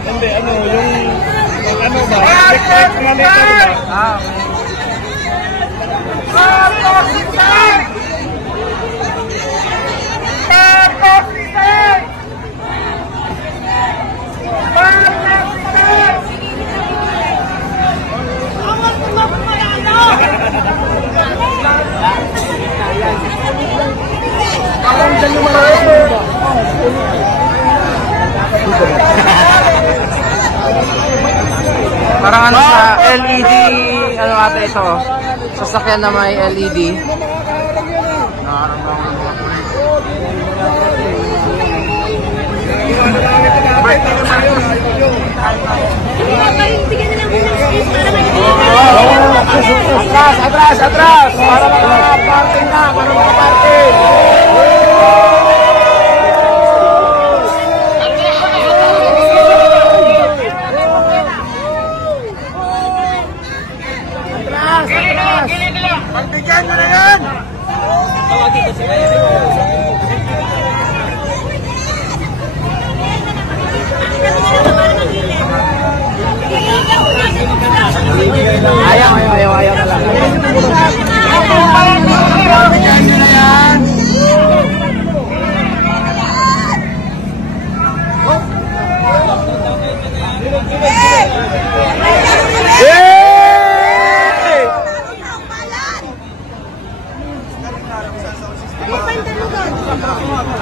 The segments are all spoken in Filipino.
Hindi, ano, yung ano ba? Check nga nito ba? Parang ano sa LED, ano ata ito, sasakyan na may LED. Atras! Para makaparting na, para makaparting! Pagbigyan nyo na yan! Ayaw na lang. Pagbigyan nyo na yan!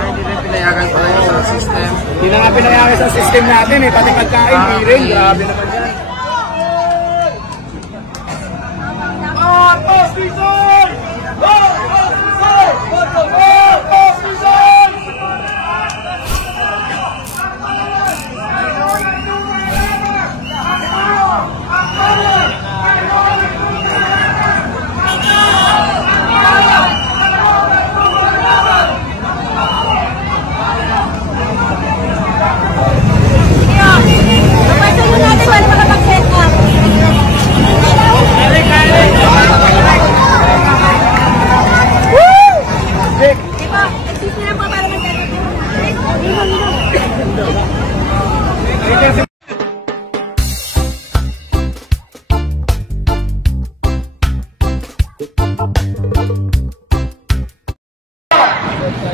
Hindi rin pinayagan pala yung sa system. Hindi na nga pinayagan sa system natin eh, pati pagkain, piring, grabe naman yan. Marcos Quezon! Marcos Quezon! Marcos Quezon!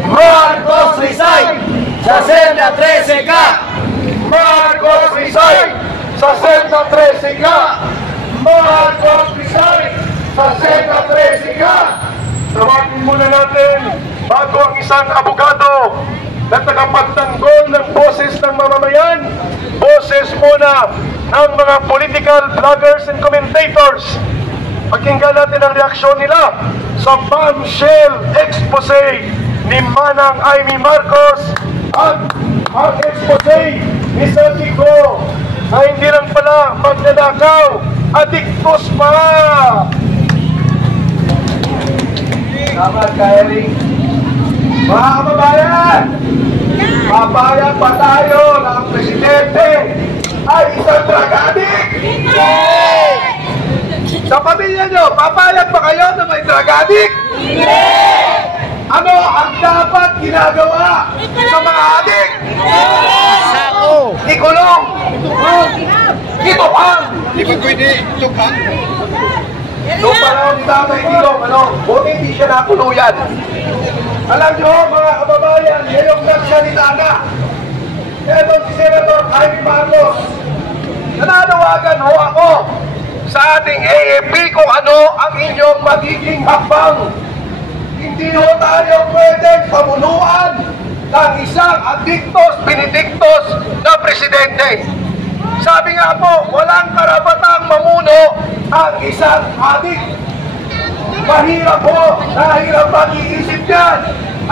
Marcos resign sa Selda 13 ka! Marcos resign sa Selda 13 ka! Marcos resign sa Selda 13 ka! Tawagin muna natin bago ang isang abogado na tagapagtanggol ng boses ng mamamayan, boses muna ng mga political vloggers and commentators. Pakinggan natin ang reaksyon nila sa bombshell expose ni Manang Amy Marcos at ang expose ni Santiago na hindi lang pala magnanakaw, adiktos pa! Salamat ka, Eric. Mga kababayan, papayag ba tayo na ang presidente ay isang drug addict? Sa pamilya nyo, papayag ba kayo na may drug addict? Ano ang dapat ginagawa sa mga adik? Sako! Ikulong! Itukhang! Di ba pwede itukhang? Noong panahon ni Tatay Digong, buti hindi siya nakuluyan. Alam nyo, mga kababayan, ngayong nagsalita na. Ito si Senator Amy Marcos na nananawagan ho ako sa ating AFP kung ano ang inyong magiging hakbang. Hindi ho tayo pwedeng pamunuan ng isang adiktos, pinidiktos na presidente. Sabi nga po, walang karapatang mamuno ang isang adik. Mahirap po, dahil ang pag-iisip niyan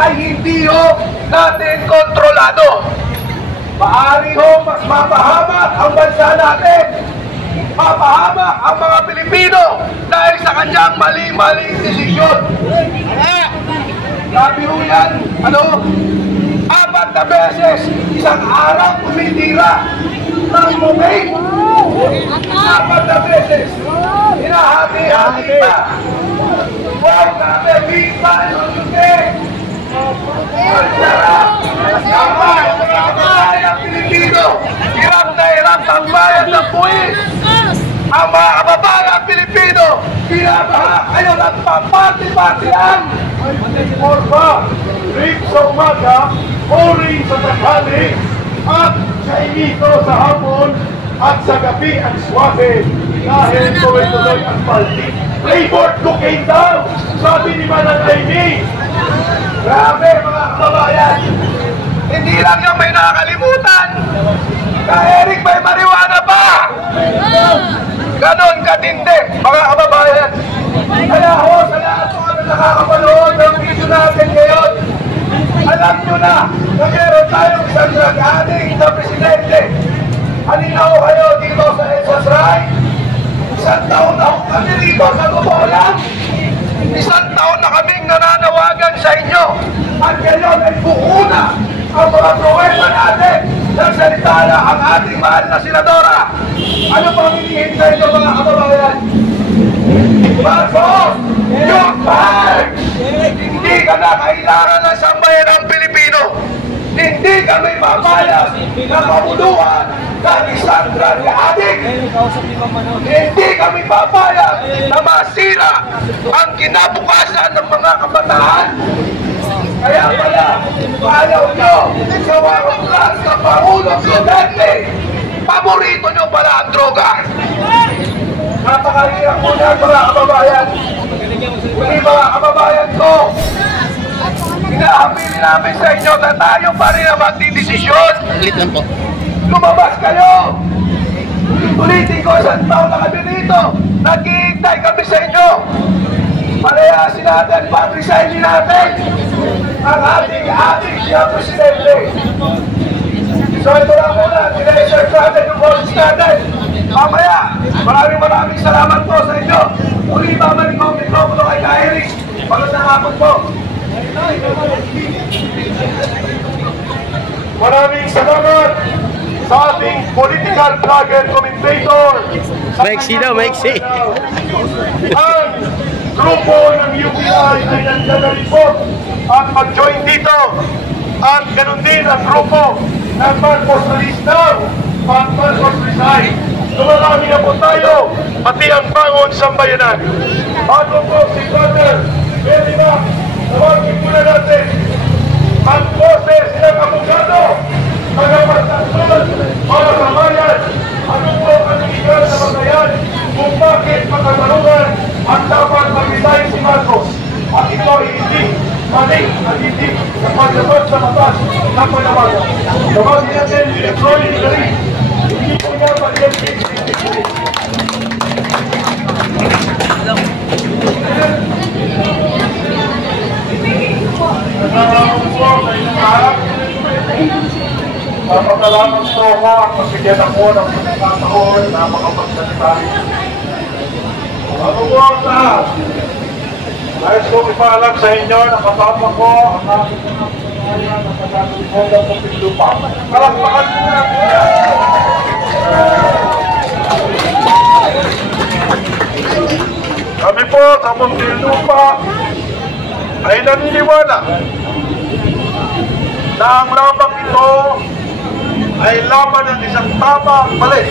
ay hindi ho natin kontrolado. Maaari ho mas mapahamak ang bansa natin. Mapahamak ang mga Pilipino dahil sa kanyang mali-maling desisyon. Sabi ho yan, 4 na beses isang araw tumitira ng bukay. 4 na beses. Hinahati-hati pa. Huwag natin bigla yung bukay. Ang sarap. Ang mga kabayang Pilipino. Hirap na hirap ang bayan ng buwis. Ang mga kababayang Pilipino. Binabaha kayo ng papati-patian. Orba, rin sa umaga, orin sa tanghali, at sa inito sa hapon, at sa gabi ang swabe. Dahil tuloy-tuloy ang paldi. Flavored cocaine daw, sabi ni Manang Amy. Grabe mga kababayan. Hindi lang yung may nakakalimutan. Ka Eric may marijuana pa. Ganon katindi mga kababayan. Kaya ho sa lahat po kami nakakapanood ng video natin ngayon. Alam nyo na meron tayong isang drug addict na presidente. Halina ho kayo dito sa Exos Right. 1 taon na ho kami dito sa totoo lang. 1 taon na kaming nananawagan sa inyo. At ngayon ay buuna ang mga pruweba natin. Nagsalita na ang ating mahal na senadora. Ano pang hinihintay nyo mga kababayan? Marcos, you're fired! Hindi ka na kailangan ng sambayan ng Pilipino. Hindi kami papayag na pamuluan ng isang drug addict. Hindi kami papayag na masira ang kinabukasan ng mga kabataan. Kaya pala, ayaw nyo sa warong class na Pangulong Duterte. Paborito nyo pala ang droga. Napakahirap po na mga kababayan. Hindi mga kababayan ko. Hinahapili namin sa inyo na tayo pa rin ang magdidesisyon. Lumabas kayo. Ulitin ko, 1 taon na kami dito. Naghihintay kami sa inyo. Palayasin natin, patrisahin natin ang ating siya presidente. So ito lang muna, tine-search natin yung votes natin. Mamaya, maraming salamat po sa inyo. Uli babalik ko ang mikropono kay Eric. Magandang hapon po. Maraming salamat sa ating political vlogger commentator. Maiksi daw, maiksi. Ang grupo ng UPI ay nandiyan na rin po at mag-join dito. At ganun din ang grupo ng Marcos Listang at Marcos Rizal. Tumarami na po tayo, pati ang bangon sambayanan. Bago po si Brother Belima, tawagin muna natin ang boses ng abogado, tagapagtanggol, mga samayan, ano po ang inigal na batayan kung bakit makatarungan ang dapat mag-resign si Marcos. At ito ay hindi mali at hindi kapag-labas sa batas ng panawagan. Tawagin natin si Roy Hillary. Hindi po niya pag-ibig. Papasalamat po ako at masigyan ako ng pagkakataon na makapagsalita. Ako po ang lahat. Nais ko ipaalam sa inyo na kasama ko ang aking mga pagkakaya na pagkakataon ng Kapitlupa. Kalakpakan po natin yan! Kami po sa Muntinlupa ay naniniwala na ang labang ito ay laban ng isang tama at mali.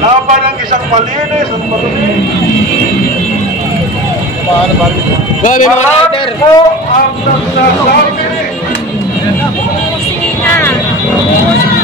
Laban ng isang malinis at malumi. Marami po ang nagsasabi. Musina! Musina!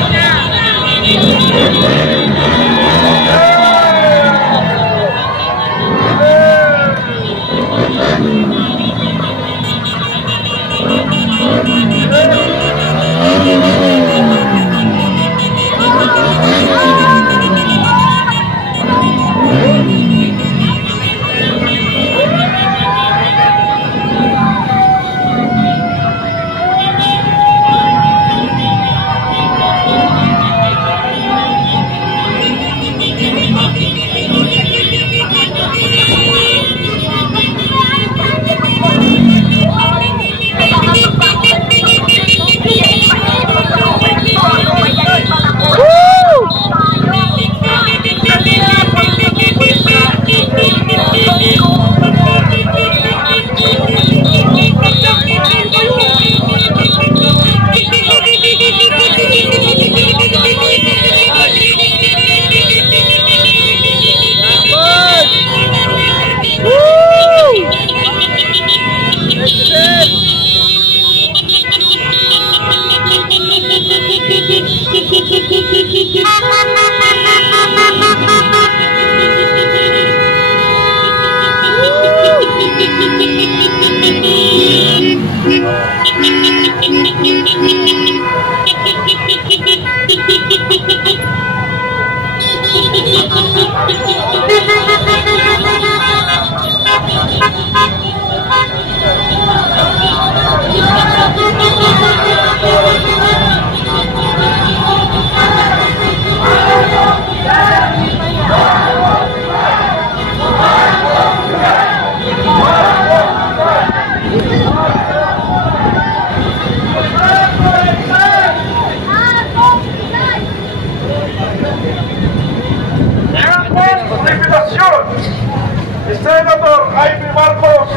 Senator Ivy Marcos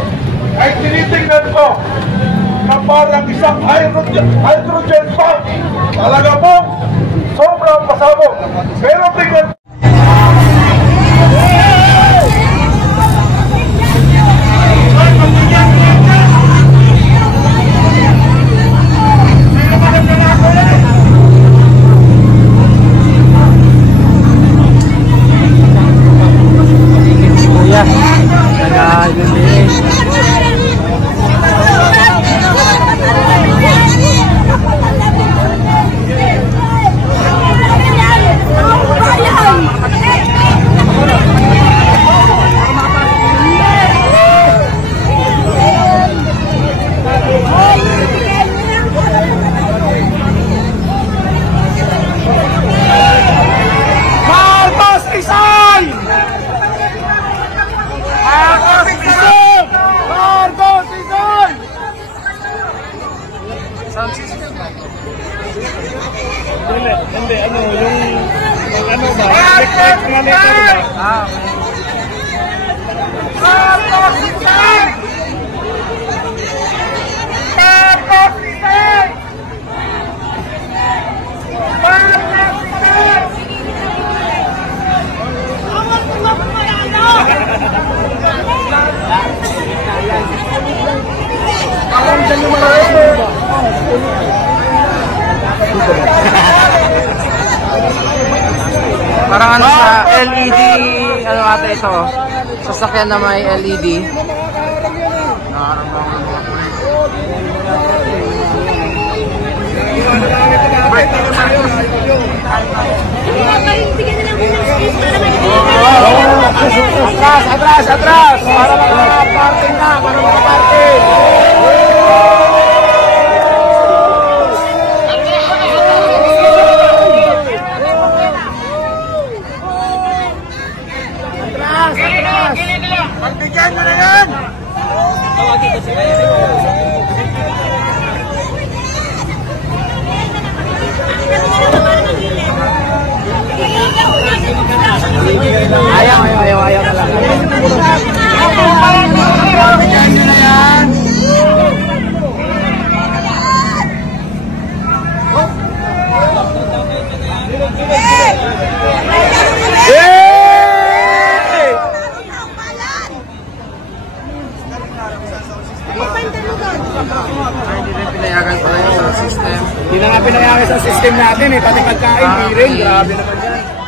ay tinitingnan ko na parang isang hydrogen pump. Talaga po, sobrang pasabog. Pero tingnan hindi, ano, yung ano ba? Check nga nito ba? Parang ano sa LED, ano ata ito, sasakyan na may LED. Atras! Para mga-parking na, para mga-parking! Pagbigyan nyo na yan! Ayaw na lang. Pagbigyan nyo na yan! Hindi rin pinayagan pala yung sound system. Hindi na nga pinayagan sa system natin eh, pati pagkain, hindi rin. Grabe naman yan.